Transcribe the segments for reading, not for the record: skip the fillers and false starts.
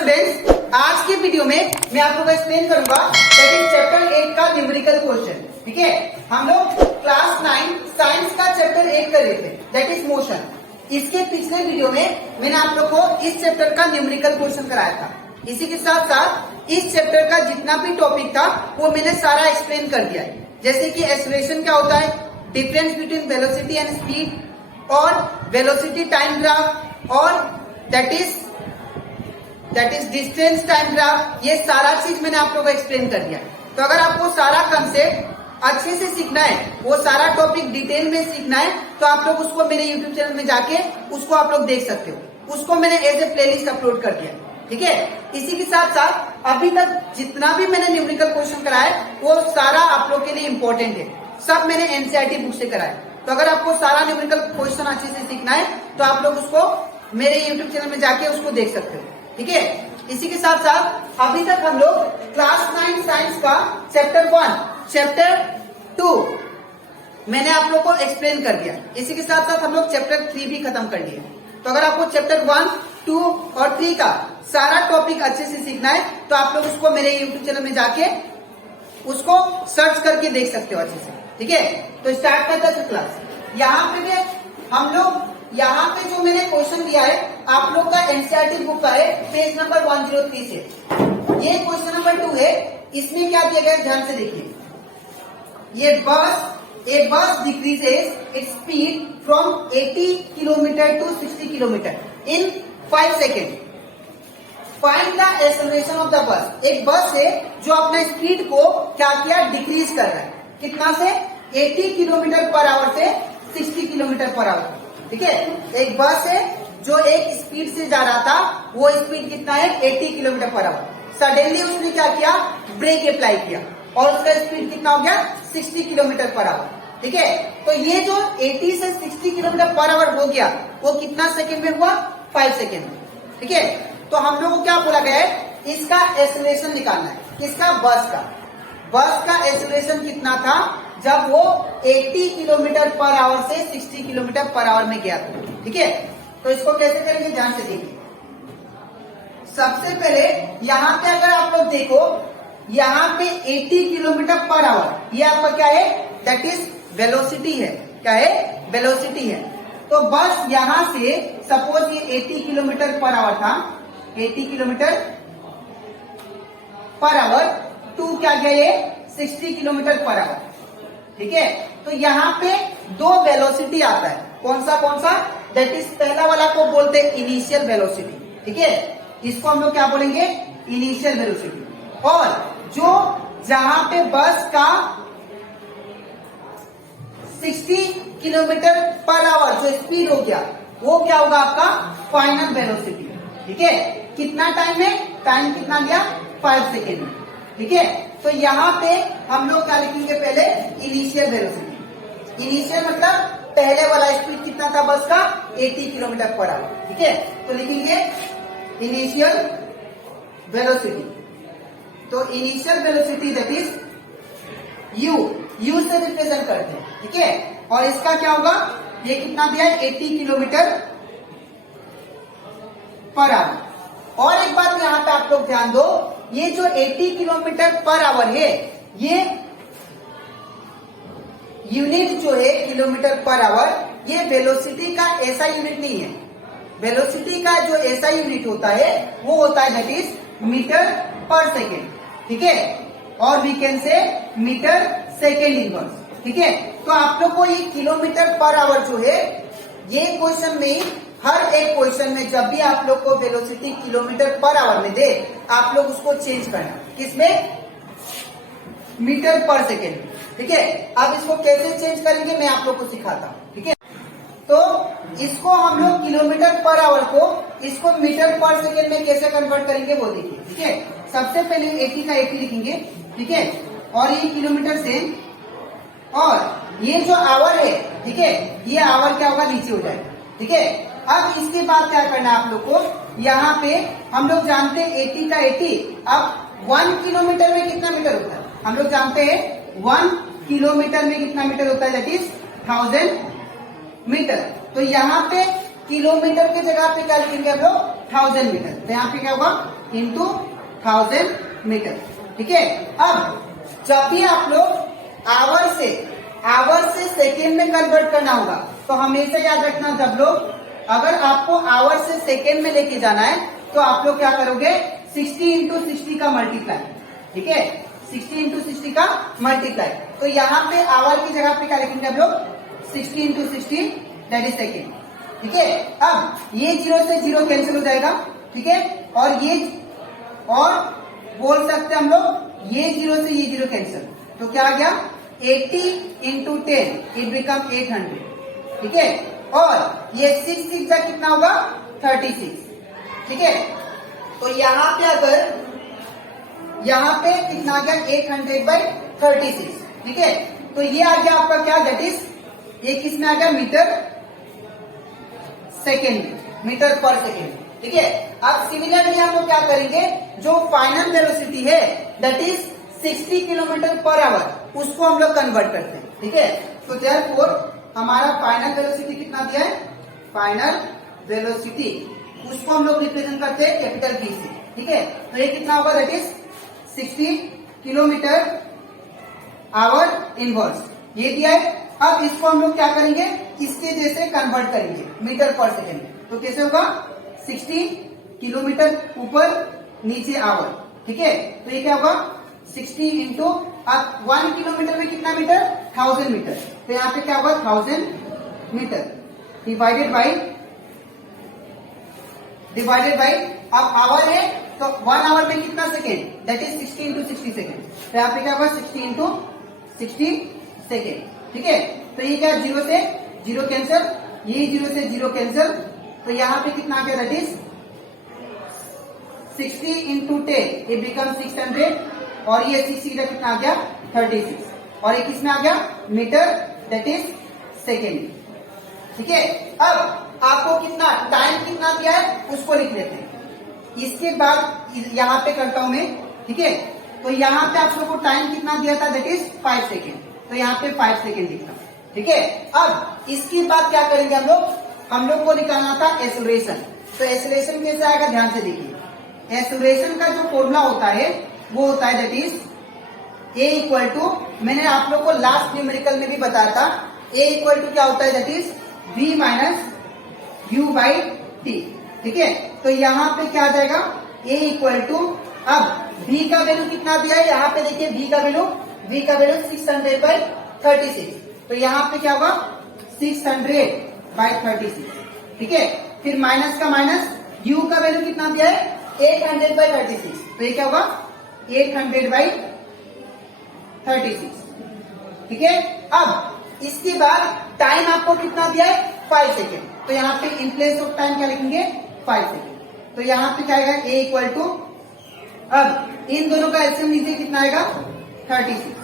Students, आज के video में मैं आप लोगों को एक्सप्लेन करूंगा दैट इज चैप्टर 8 का न्यूमेरिकल क्वेश्चन। ठीक है, हम लोग क्लास 9 साइंस का चैप्टर 8 कर रहे थे दैट इज मोशन। इसके पिछले वीडियो में मैंने आप लोग को इस चैप्टर का न्यूमेरिकल क्वेश्चन कराया था। इसी के साथ साथ इस चैप्टर का जितना भी टॉपिक था वो मैंने सारा एक्सप्लेन कर दिया है, जैसे कि एक्सेलरेशन क्या होता है, difference between velocity and speed और वेलोसिटी टाइम ग्राफ और that is distance time graph. ये सारा चीज मैंने आप लोगों को एक्सप्लेन कर दिया। तो अगर आपको सारा कंसेप्ट अच्छे से सीखना है, वो सारा टॉपिक डिटेल में सीखना है, तो आप लोग उसको मेरे यूट्यूब चैनल में जाके उसको आप लोग देख सकते हो। उसको मैंने एज ए प्लेलिस्ट अपलोड कर दिया। ठीक है, इसी के साथ साथ अभी तक जितना भी मैंने न्यूमेरिकल क्वेश्चन कराया वो सारा आप लोग के लिए इंपॉर्टेंट है। सब मैंने एनसीईआरटी बुक से कराया। तो अगर आपको सारा न्यूमेरिकल क्वेश्चन अच्छे से सीखना है तो आप लोग उसको मेरे यूट्यूब चैनल में जाके उसको देख सकते हो। ठीक है, इसी के साथ साथ अभी तक हम लोग क्लास 9 साइंस का चैप्टर 1, चैप्टर 2 मैंने आप लोग को एक्सप्लेन कर दिया। इसी के साथ साथ हम लोग चैप्टर 3 भी खत्म कर लिए। तो अगर आपको चैप्टर 1, 2 और 3 का सारा टॉपिक अच्छे से सीखना है तो आप लोग उसको मेरे यूट्यूब चैनल में जाके उसको सर्च करके देख सकते हो अच्छे से। ठीक है, तो स्टार्ट करते हैं क्लास। यहाँ पे भी हम लोग यहाँ पे जो मैंने क्वेश्चन दिया है आप लोग का एनसीईआरटी बुक का है, पेज नंबर 103 से। ये क्वेश्चन नंबर 2 है। इसमें क्या दिया गया है ध्यान से देखिए। ये a bus decreases its speed from 80 kilometre to 60 kilometre in 5 second. Find the acceleration of the bus. एक बस है जो अपने स्पीड को क्या किया, डिक्रीज कर रहा है। कितना से? 80 किलोमीटर पर आवर से 60 किलोमीटर पर आवर। ठीक है, एक बस है जो एक स्पीड से जा रहा था, वो स्पीड कितना है? 80 किलोमीटर पर आवर। सडनली उसने क्या किया, ब्रेक अप्लाई किया और उसका स्पीड कितना हो गया? 60 किलोमीटर पर आवर। ठीक है, तो ये जो 80 से 60 किलोमीटर पर आवर हो गया वो कितना सेकेंड में हुआ? 5 सेकेंड में। ठीक है, तो हम लोग को क्या बोला गया है, इसका एक्सेलरेशन निकालना है। किसका? बस का एक्सेलरेशन कितना था जब वो 80 किलोमीटर पर आवर से 60 किलोमीटर पर आवर में गया था। ठीक है, तो इसको कैसे करेंगे ध्यान से देखिए। सबसे पहले यहाँ पे अगर आप लोग देखो, यहाँ पे 80 किलोमीटर पर आवर ये आपका क्या है? दैट इज वेलोसिटी है। क्या है? वेलोसिटी है। तो बस यहाँ से सपोज ये 80 किलोमीटर पर आवर था, 80 किलोमीटर पर आवर टू क्या गया ये? 60 किलोमीटर पर आवर। ठीक है, तो यहाँ पे दो वेलोसिटी आता है। कौन सा? दैट इज पहला वाला को बोलते हैं इनिशियल वेलोसिटी। ठीक है, इसको हम लोग क्या बोलेंगे? Initial velocity. और जो जहां पे बस का 60 किलोमीटर पर आवर जो स्पीड हो गया वो क्या होगा? आपका फाइनल वेलोसिटी। ठीक है, कितना टाइम है? टाइम कितना दिया? 5 सेकेंड में। ठीक है, तो यहाँ पे हम लोग क्या लिखेंगे? पहले इनिशियल वेलोसिटी। इनिशियल मतलब पहले वाला स्पीड कितना था बस का? 80 किलोमीटर पर आवर। ठीक है, तो लिखेंगे इनिशियल वेलोसिटी। तो initial velocity that is you से रिप्रेजेंट करते हैं। ठीक है, और इसका क्या होगा? ये कितना दिया है? 80 किलोमीटर पर आवर। और एक बात यहाँ पे आप लोग ध्यान दो, ये जो 80 किलोमीटर पर आवर है ये यूनिट जो है किलोमीटर पर आवर, ये वेलोसिटी का ऐसा यूनिट नहीं है। वेलोसिटी का जो ऐसा यूनिट होता है वो होता है that is metre per second. ठीक है, और we can say metre second inverse. ठीक है, तो आप लोग को ये किलोमीटर पर आवर जो है ये क्वेश्चन में, हर एक क्वेश्चन में जब भी आप लोग को वेलोसिटी किलोमीटर पर आवर में दे आप लोग उसको चेंज करना। किसमें? Metre per second. ठीक है, अब इसको कैसे चेंज करेंगे मैं आप लोग को सिखाता हूँ। ठीक है, तो इसको हम लोग किलोमीटर पर आवर को इसको मीटर पर सेकेंड में कैसे कन्वर्ट करेंगे वो देखिए। ठीक है, सबसे पहले 80 का 80 लिखेंगे। ठीक है, और ये किलोमीटर से, और ये जो आवर है, ठीक है, ये आवर क्या होगा? नीचे हो जाएगा। ठीक है, अब इसके बाद क्या करना है आप लोग को? यहाँ पे हम लोग जानते हैं 80 का 80। अब 1 किलोमीटर में कितना मीटर होता है? हम लोग जानते हैं 1 किलोमीटर में कितना मीटर होता है? That is 1000 metre. तो यहाँ पे किलोमीटर की जगह पे क्या लिखेंगे हम लोग? 1000 मीटर। तो यहाँ पे क्या होगा? Into 1000 metre. ठीक है, अब जब भी आप लोग आवर से सेकेंड में कन्वर्ट करना होगा तो हमेशा याद रखना, जब लोग अगर आपको आवर से सेकेंड में लेके जाना है तो आप लोग क्या करोगे, 60 इंटू 60 का मल्टीप्लाई। ठीक है, 60 इंटू 60 का मल्टीप्लाई। तो यहाँ पे आवर की जगह पे क्या लिखेंगे आप लोग, 60 इंटू 60 दैट इज सेकेंड। ठीक है, अब ये 0 से 0 कैंसिल हो जाएगा। ठीक है, और बोल सकते हम लोग ये 0 से ये 0 कैंसिल, तो क्या आ गया 80 इंटू 10 इट बिकम 800। ठीक है, और ये 6 का कितना होगा 36। ठीक है, तो यहाँ पे कितना आ गया 800/36। ठीक है, तो ये आ गया आपका क्या, दैट इज ये किसमें आ गया, मीटर पर सेकेंड। ठीक है, अब सिमिलरली हम लोग क्या करेंगे, जो फाइनल वेलोसिटी है that is 60 kilometre per hour, उसको हम लोग कन्वर्ट करते हैं। ठीक है, तो देयरफॉर हमारा फाइनल वेलोसिटी कितना दिया है, फाइनल वेलोसिटी उसको हम लोग रिप्रेजेंट करते हैं कैपिटल V से। ठीक है, तो ये कितना होगा, that is 60 kilometre our inverse, ये दिया है। अब इसको हम लोग क्या करेंगे, इसके जैसे कन्वर्ट करेंगे मीटर पर सेकेंड। तो कैसे होगा, 60 किलोमीटर ऊपर नीचे आवर। ठीक है, तो ये क्या होगा 60 इंटू 1 किलोमीटर में कितना मीटर, 1000 मीटर। तो यहाँ पे क्या होगा 1000 मीटर डिवाइडेड बाई अब आवर है तो 1 आवर में कितना second, that is 60 into 60 second. तो यहाँ पे क्या होगा 60 इंटू 60 सेकेंड। ठीक है, तो ये क्या 0 से 0 कैंसिल, ये 0 से 0 कैंसिल, तो यहाँ पे कितना आ गया, that is 60 into 10 it become 600, और ये 60 का कितना आ गया 36, और ये किसमें आ गया मीटर दैट इज सेकेंड। ठीक है, अब आपको कितना टाइम कितना दिया है उसको लिख लेते हैं। इसके बाद यहाँ पे करता हूं मैं। ठीक है, तो यहाँ पे आप लोग को टाइम कितना दिया था, दैट इज 5 सेकेंड, तो यहाँ पे 5 सेकेंड लिखता हूं। ठीक है, अब इसके बाद क्या करेंगे हम लोग को निकालना था एक्सेलरेशन। तो एक्सेलरेशन कैसे आएगा, ध्यान से देखिए। एक्सेलरेशन का जो फॉर्मूला होता है वो होता है that is A equal to, मैंने आप लोग को लास्ट न्यूमेरिकल में भी बताया था, A इक्वल टू क्या होता है, that is V minus U/T। ठीक है, तो यहाँ पे क्या आ जाएगा, A इक्वल टू, अब V का वैल्यू कितना दिया है, यहाँ पे देखिए V का वैल्यू 600/36, तो यहाँ पे क्या होगा 600/36। ठीक है, फिर माइनस का माइनस, U का वैल्यू कितना दिया है 800/36, तो ये क्या होगा 800/36। ठीक है, अब इसके बाद टाइम आपको कितना दिया है 5 सेकेंड, तो यहाँ पे इन प्लेस ऑफ टाइम क्या लिखेंगे 5 सेकेंड। तो यहाँ पे क्या आएगा A इक्वल टू, अब इन दोनों का एलसीएम लीजिए, कितना आएगा 36।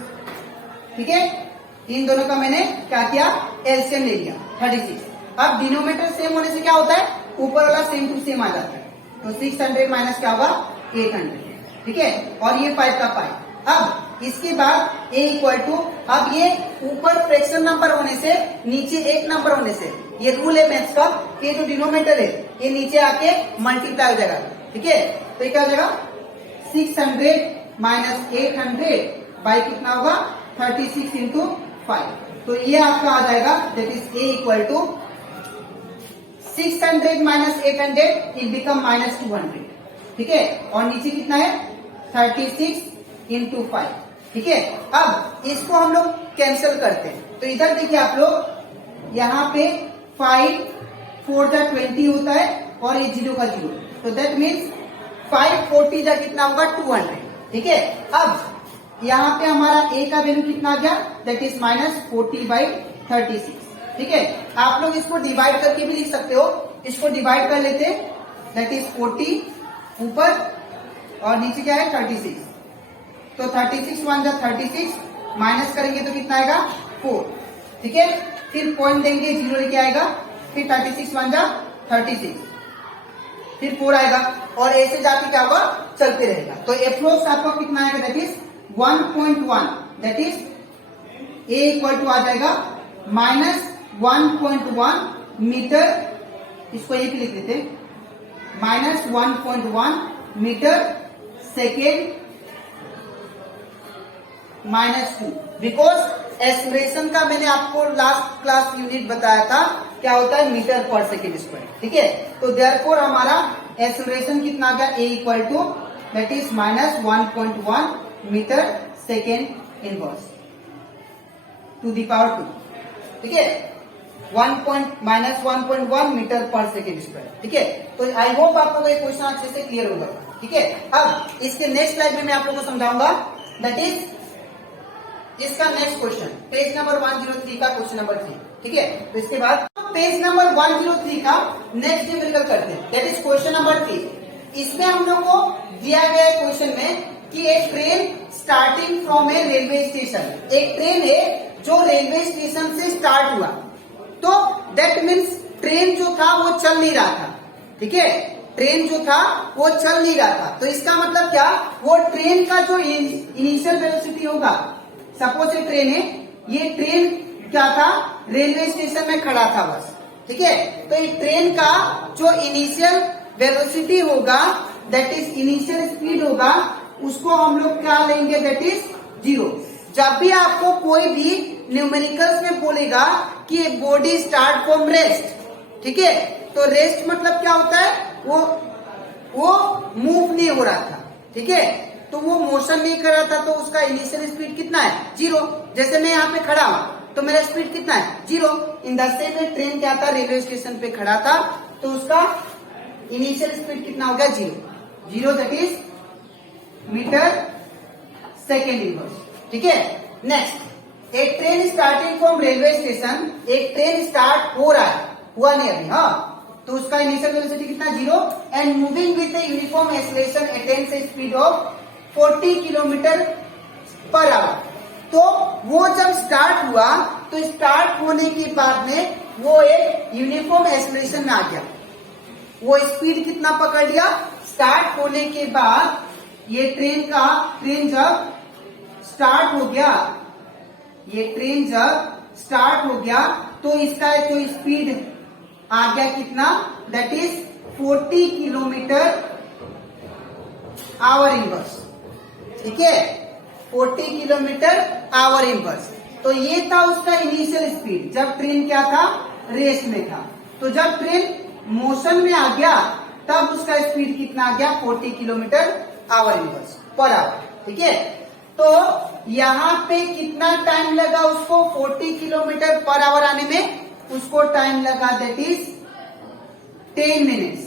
ठीक है, इन दोनों का मैंने क्या किया, एलसीएम ले लिया 36। अब डिनोमिनेटर सेम होने से क्या होता है, ऊपर वाला सेम टू सेम आ जाता है, तो 600 माइनस क्या होगा 800। ठीक है, और ये 5 का 5। अब इसके बाद A इक्वल टू, अब ये ऊपर फ्रैक्शन नंबर होने से नीचे एक नंबर होने से, ये रूल है मैथ्स का कि जो डिनोमिनेटर है ये नीचे आके मल्टीप्लाई हो जाएगा। ठीक है, तो ये क्या हो जाएगा 600 माइनस 800 बाई कितना होगा 36 इंटू 5, तो ये आपका आ जाएगा that is A equal to 600 minus 800 it become minus 200। ठीक है, और नीचे कितना है 36 इंटू 5। ठीक है, अब इसको हम लोग कैंसिल करते हैं, तो इधर देखिए आप लोग, यहाँ पे 5 4 जा 20 होता है और ये 0 का 0, तो दैट मीन्स 540 जा कितना होगा 200। ठीक है, अब यहाँ पे हमारा A का वैल्यू कितना आ गया, दैट इज माइनस 40/36। ठीक है, आप लोग इसको डिवाइड करके भी लिख सकते हो, इसको डिवाइड कर लेते, दैट इज 40 ऊपर और नीचे क्या है 36, तो 36 1 जा 36, माइनस करेंगे तो कितना आएगा 4। ठीक है, फिर पॉइंट देंगे 0 लेके आएगा, फिर 36 1 जा 36, फिर 4 आएगा, और ऐसे जाके क्या होगा चलते रहेगा। तो एप्रोक्स आपको कितना आएगा, that is 1.1, that is A equal to आ जाएगा माइनस 1.1 मीटर, इसको ये भी लिख देते, minus 1.1 metre second -2 because acceleration का मैंने आपको लास्ट क्लास यूनिट बताया था क्या होता है मीटर पर सेकेंड स्क्वायर। ठीक है, तो देयरफॉर हमारा एक्सीलरेशन कितना आ गया A equal to that is -1.1 metre second inverse to the power 2। ठीक है, -1.1 मीटर पर सेकेंड स्क्वायर। ठीक है, तो आई होप आप लोगों को ये क्वेश्चन अच्छे से क्लियर होगा। ठीक है, अब इसके नेक्स्ट स्लाइड में मैं आप लोगों को समझाऊंगा दैट इज इसका नेक्स्ट क्वेश्चन पेज नंबर 103 का क्वेश्चन नंबर 3। ठीक है, तो इसके बाद पेज नंबर 103 का नेक्स्ट न्यूमेरिकल करते हैं दैट इज क्वेश्चन नंबर 3। इसमें हम लोग को दिया गया है क्वेश्चन में कि एक train starting from A railway station, एक ट्रेन है जो रेलवे स्टेशन से स्टार्ट हुआ, तो दैट मीन्स ट्रेन जो था वो चल नहीं रहा था। ठीक है, ट्रेन जो था वो चल नहीं रहा था, तो इसका मतलब क्या, वो ट्रेन का जो इनिशियल वेलोसिटी होगा, सपोज ये ट्रेन है, ये ट्रेन क्या था रेलवे स्टेशन में खड़ा था बस। ठीक है, तो ये ट्रेन का जो इनिशियल वेलोसिटी होगा दैट इज इनिशियल स्पीड होगा, उसको हम लोग क्या लेंगे दैट इज 0। जब भी आपको कोई भी न्यूमेरिकल्स में बोलेगा कि बॉडी स्टार्ट फ्रॉम रेस्ट, ठीक है, तो रेस्ट मतलब क्या होता है, वो मूव नहीं हो रहा था। ठीक है, तो वो मोशन नहीं कर रहा था, तो उसका इनिशियल स्पीड कितना है 0। जैसे मैं यहाँ पे खड़ा हूं तो मेरा स्पीड कितना है 0। In the same way train क्या था रेलवे स्टेशन पे खड़ा था, तो उसका इनिशियल स्पीड कितना हो गया 0 that is metre second inverse. ठीक है, नेक्स्ट एक train starting from railway station, एक ट्रेन स्टार्ट हो रहा है, हुआ नहीं अभी, हाँ, तो उसका इनिशियल वेलोसिटी कितना 0 and moving with a uniform acceleration attains A speed of 40 kilometre per hour. तो वो जब स्टार्ट हुआ तो स्टार्ट होने के बाद में वो एक यूनिफॉर्म एक्सीलरेशन में आ गया, वो स्पीड कितना पकड़ लिया, स्टार्ट होने के बाद ये ट्रेन जब स्टार्ट हो गया, ये ट्रेन जब स्टार्ट हो गया तो इसका जो स्पीड आ गया कितना that is 40 kilometre our inverse. ठीक है, 40 किलोमीटर आवर इनवर्स। तो ये था उसका इनिशियल स्पीड जब ट्रेन क्या था रेस्ट में था। तो जब ट्रेन मोशन में आ गया तब उसका स्पीड कितना आ गया 40 kilometre our inverse per hour. ठीक है, तो यहाँ पे कितना टाइम लगा उसको 40 किलोमीटर पर आवर आने में, उसको टाइम लगा दैट इज 10 मिनट्स।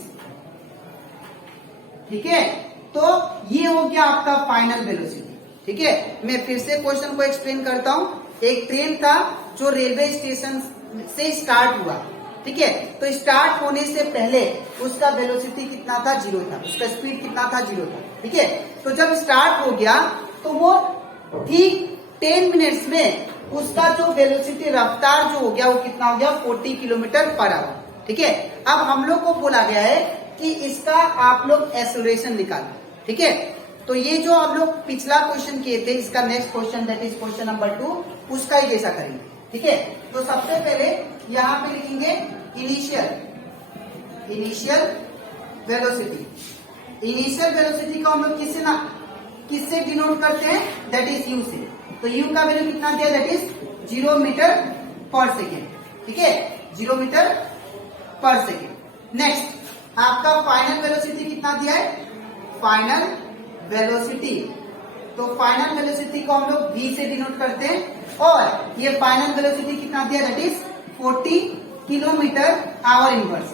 ठीक है, तो ये हो गया आपका फाइनल वेलोसिटी। ठीक है, मैं फिर से क्वेश्चन को एक्सप्लेन करता हूं। एक ट्रेन था जो रेलवे स्टेशन से स्टार्ट हुआ, ठीक है, तो स्टार्ट होने से पहले उसका वेलोसिटी कितना था 0 था, उसका स्पीड कितना था 0 था। ठीक है, तो जब स्टार्ट हो गया तो वो ठीक 10 मिनट्स में उसका जो वेलोसिटी रफ्तार जो हो गया वो कितना हो गया 40 किलोमीटर पर आवर। ठीक है, अब हम लोग को बोला गया है कि इसका आप लोग एक्सेलरेशन निकालो। ठीक है, तो ये जो हम लोग पिछला क्वेश्चन किए थे, इसका next question that is question number 2, उसका ही जैसा करेंगे। ठीक है, तो सबसे पहले यहाँ पे लिखेंगे इनिशियल वेलोसिटी। इनिशियल वेलोसिटी को हम लोग किससे डिनोट करते हैं दैट इज यू से। तो यू का वैल्यू कितना दिया that is 0 metre per second. ठीक है, 0 मीटर पर सेकेंड। नेक्स्ट आपका फाइनल वेलोसिटी कितना दिया है, फाइनल वेलोसिटी, तो फाइनल वेलोसिटी को हम लोग v से डिनोट करते हैं, और ये फाइनल वेलोसिटी कितना दिया that is 40 kilometre our inverse.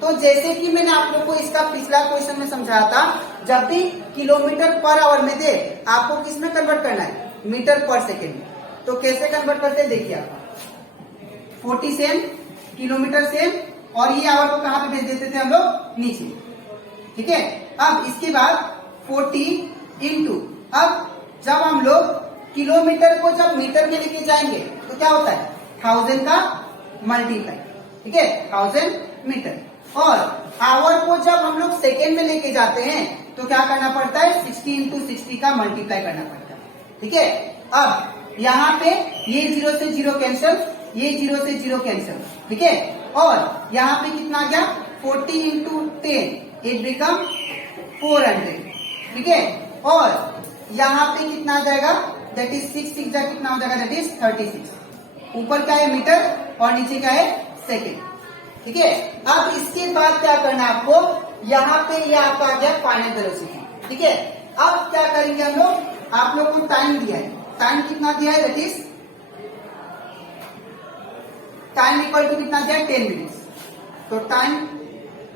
तो जैसे कि मैंने आप लोग को इसका पिछला क्वेश्चन में समझाया था, जब भी किलोमीटर पर आवर में दे आपको किस में कन्वर्ट करना है, मीटर पर सेकेंड। तो कैसे कन्वर्ट करते हैं देखिए, आप 40 सेम, किलोमीटर सेम, और ये आवर को कहां पे भेज देते थे हम लोग नीचे। ठीक है, अब इसके बाद 40 इंटू, अब जब हम लोग किलोमीटर को जब मीटर में लेके जाएंगे तो क्या होता है 1000 का मल्टीप्लाई। ठीक है, 1000 मीटर, और आवर को जब हम लोग सेकेंड में लेके जाते हैं तो क्या करना पड़ता है 60 इंटू 60 का मल्टीप्लाई करना पड़ता है। ठीक है, अब यहाँ पे ये 0 से 0 कैंसिल, ये 0 से 0 कैंसिल। ठीक है, और यहाँ पे कितना आ गया 40 इंटू 10 इट बिकम 400, ठीक है। और यहाँ पे कितना आ जाएगा, दैट इज 6 6 जा कितना हो जाएगा, दैट इज 36। ऊपर क्या है मीटर और नीचे क्या है सेकेंड, ठीक है। अब इसके बाद क्या करना है आपको, यहाँ पे ये आपका आ गया फाइनल वेलोसिटी, ठीक है। अब क्या करेंगे हम लोग, आप लोग को टाइम दिया है, टाइम कितना दिया है, that is time equal to कितना दिया है 10 मिनट्स। तो टाइम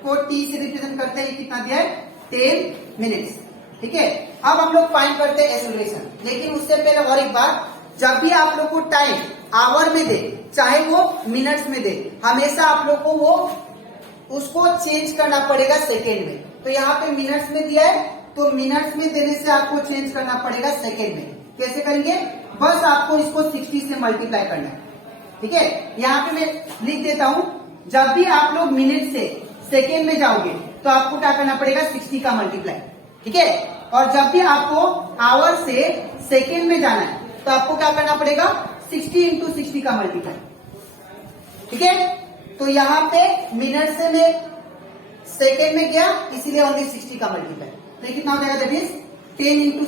को t से रिप्रेजेंट करते हैं, कितना दिया है 10 मिनट्स, ठीक है। अब हम लोग फाइंड करते हैं एक्सेलरेशन, लेकिन उससे पहले और एक बात, जब भी आप लोग को टाइम आवर में दे चाहे वो मिनट्स में दे, हमेशा आप लोग को वो उसको चेंज करना पड़ेगा सेकेंड में। तो यहाँ पे मिनट्स में दिया है, तो मिनट्स में देने से आपको चेंज करना पड़ेगा सेकेंड में। कैसे करेंगे, बस आपको इसको 60 से मल्टीप्लाई करना है, ठीक है। यहाँ पे मैं लिख देता हूं, जब भी आप लोग मिनट से सेकेंड में जाओगे तो आपको क्या करना पड़ेगा 60 का मल्टीप्लाई, ठीक है। और जब भी आपको आवर से सेकेंड में जाना है तो आपको क्या करना पड़ेगा 60 इंटू 60 का मल्टीप्लाई, ठीक है। तो यहाँ पे मिनट से मैं सेकेंड में गया, इसीलिए ओनली 60 का मल्टीप्लाई। तो ये कितना हो जाएगा, that is 10 into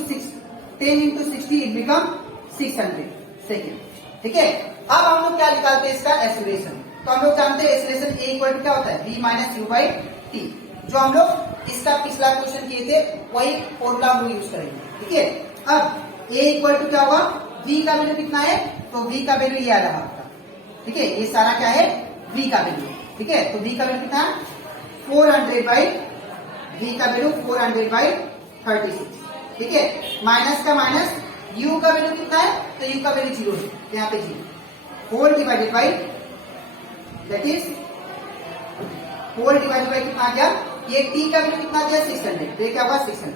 60 it become 600 second, ठीक है। अब हम लोग क्या निकालते हैं इसका एक्सेलरेशन। तो हम लोग जानते हैं एक्सेलरेशन ए इक्वल टू क्या होता है, v minus you by T. जो हम लोग इसका पिछला क्वेश्चन किए थे वही फॉर्मूला हम लोग यूज करेंगे, ठीक है। अब ए इक्वल टू क्या होगा, v का वैल्यू कितना है, तो v का वैल्यू ये आ रहा आपका, ठीक है। ये सारा क्या है v का वैल्यू, ठीक है। तो v का वैल्यू कितना है 400 बाई v का वैल्यू 400 बाई 36, ठीक है। माइनस का माइनस, u का वैल्यू कितना है, तो u का वैल्यू 0 है, यहाँ पे 0, 4 divided by that is 4 divided by कितना आ गया, ये t का वैल्यू कितना दिया 600, तो ये क्या होगा 600,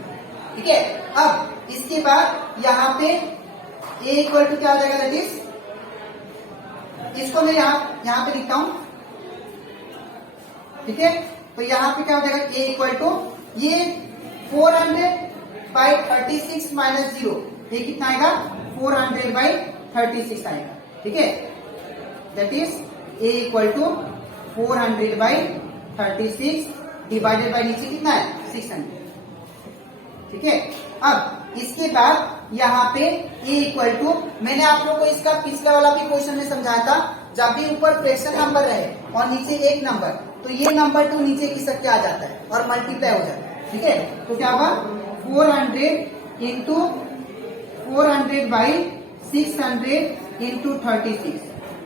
ठीक है। अब इसके बाद यहाँ पे a इक्वल टू क्या हो जाएगा, दैट इज, इसको मैं यहाँ पे लिखता हूं, ठीक है। तो यहाँ पे क्या हो जाएगा a इक्वल टू ये 400 बाई 36 माइनस 0, ये कितना आएगा 400 बाई 36 आएगा, ठीक है। That is a equal to 400 by 36 divided by नीचे कितना है 600, ठीक है। अब इसके बाद यहाँ पे a इक्वल टू, मैंने आप लोग को इसका पिछला वाला भी क्वेश्चन में समझाया था, जब भी ऊपर फ्रैक्शन नंबर रहे और नीचे एक नंबर, तो ये नंबर टू नीचे की सक आ जाता है और मल्टीप्लाई हो जाता है, ठीक है। तो क्या होगा 400 इंटू 400 बाई 600 इंटू 36,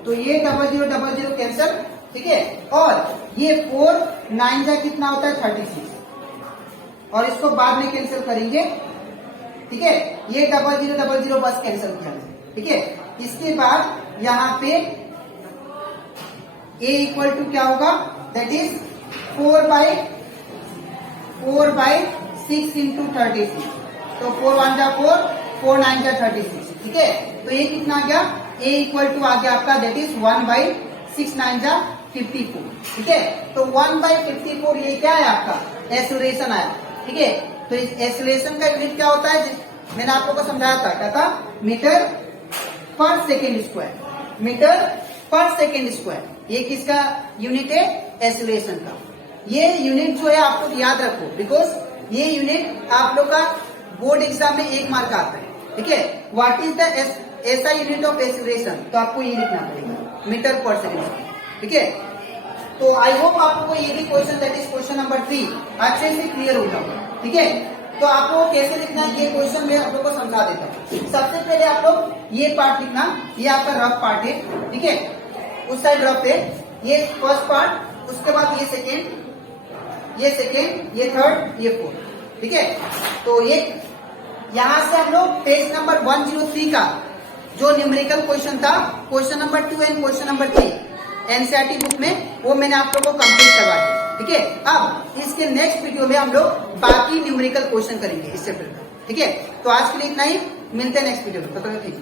तो ये 0000 कैंसिल, ठीक है। और ये 4 9 जा कितना होता है 36, और इसको बाद में कैंसिल करेंगे, ठीक है। ये 0000 बस कैंसिल किया, ठीक है। इसके बाद यहाँ पे a इक्वल टू क्या होगा, दैट इज 4 बाई 6 इंटू 36, तो 4 1 जा 4, 4 9 जा 36, ठीक है। तो ये कितना आ गया, a इक्वल टू आ गया आपका, दैट इज 1 बाई 6 9 जा 54, ठीक है। तो 1 बाई 54 ये क्या है आपका एक्सेलरेशन आया, ठीक है। तो इस एक्सेलरेशन का यूनिट क्या होता है, मैंने आप लोगों को समझाया था, क्या था, metre per second square, metre per second square, ये किसका यूनिट है, एक्सेलरेशन का। ये यूनिट जो है आपको याद रखो, बिकॉज ये यूनिट आप लोग का बोर्ड एग्जाम में 1 मार्क आता है, ठीक है। व्हाट इज द ऐसा यूनिट ऑफ एक्सेलरेशन, तो आपको ये लिखना पड़ेगा मीटर पर सेकेंड, ठीक है। तो आई होप आपको ये भी question, that is question number 3 अच्छे से क्लियर हो जाओगे, ठीक है। तो आप लोगों को कैसे लिखना है ये क्वेश्चन मैं आप लोग को समझा देता हूँ। सबसे पहले आप लोग ये पार्ट लिखना, ये आपका रफ पार्ट है, ठीक है, उस साइड रफ है, ये फर्स्ट पार्ट, उसके बाद ये सेकेंड, ये थर्ड, ये फोर्थ, ठीक है। तो ये यहां से हम लोग पेज नंबर 103 का जो न्यूमेरिकल क्वेश्चन था, question number 2 and question number 3 NCERT book में, वो मैंने आप लोगों को कंप्लीट करवा दिया, ठीक है। अब इसके नेक्स्ट वीडियो में हम लोग बाकी न्यूमेरिकल क्वेश्चन करेंगे इस चैप्टर का, ठीक है। तो आज के लिए इतना ही, मिलते हैं नेक्स्ट वीडियो में, तब तक